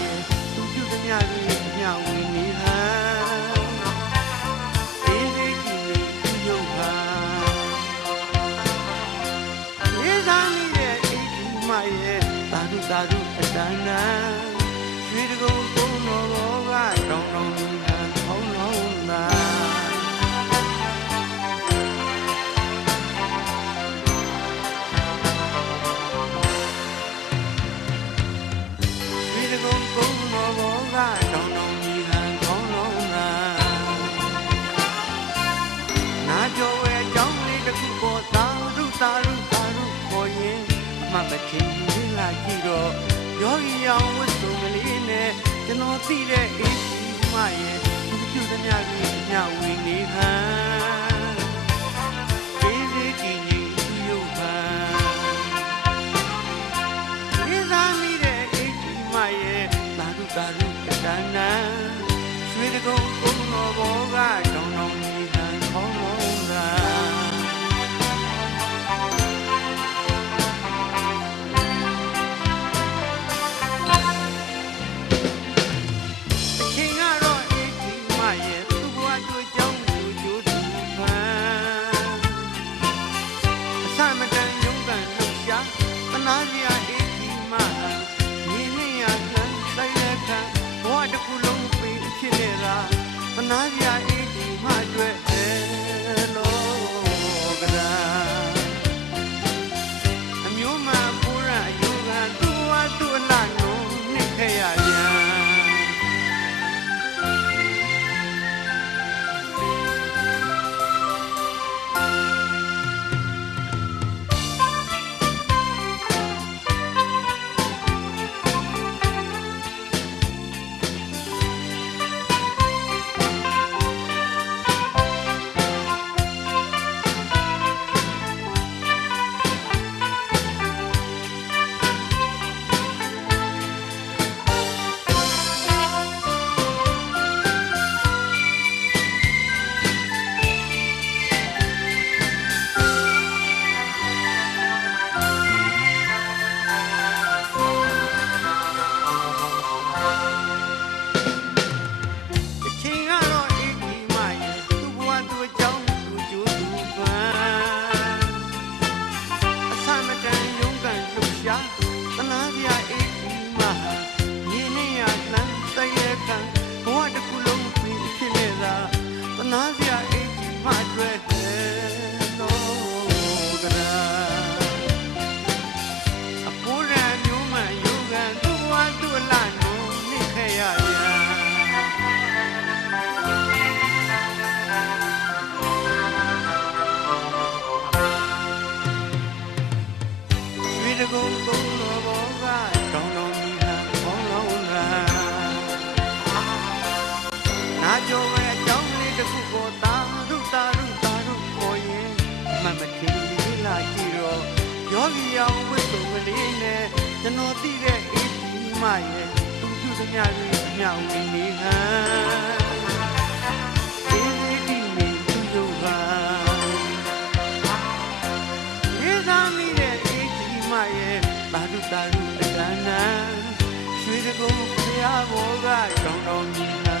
ရဲ့သူပြုသမျှရဲ့သမျှဝင်နေဟာဒီလေးကြီးလေးသူယုံဟာလေးစားမိတဲ့အိမ်ကြီးမရဲ့သာဓုသာဓုအတန်းနာရွှေတကုံသုံးတော်ဘောကတောင်းတော် ခင်ရင်လာကြည့်တော့ယောဂီအောင်ဝတ်စုံကလေးနဲ့ကျွန်တော်သိတဲ့အေးကြီးမရဲ့သူပြုသမျှကြီးအမျှဝင်နေဟန်သေးသေးကြည်ငြိမ်သူရုပ်ဟန်လေးစားမိတဲ့အေးကြီးမရဲ့သာဓုသာဓုကတဏ္ဍရွှေတကုံကုန်းတော်ဘောကတောင်း 哪里呀。 ရောင်ဝတ်စုံကလေးနဲ့ကျွန်တော်သိတဲ့အေးဒီမရဲ့သူပြုသမျှတွေအမြောင်နေနေဟန်တာလူတန်းနာရွှေတကုန်းဖျားဘောကတောင်းတော်မြင်နာ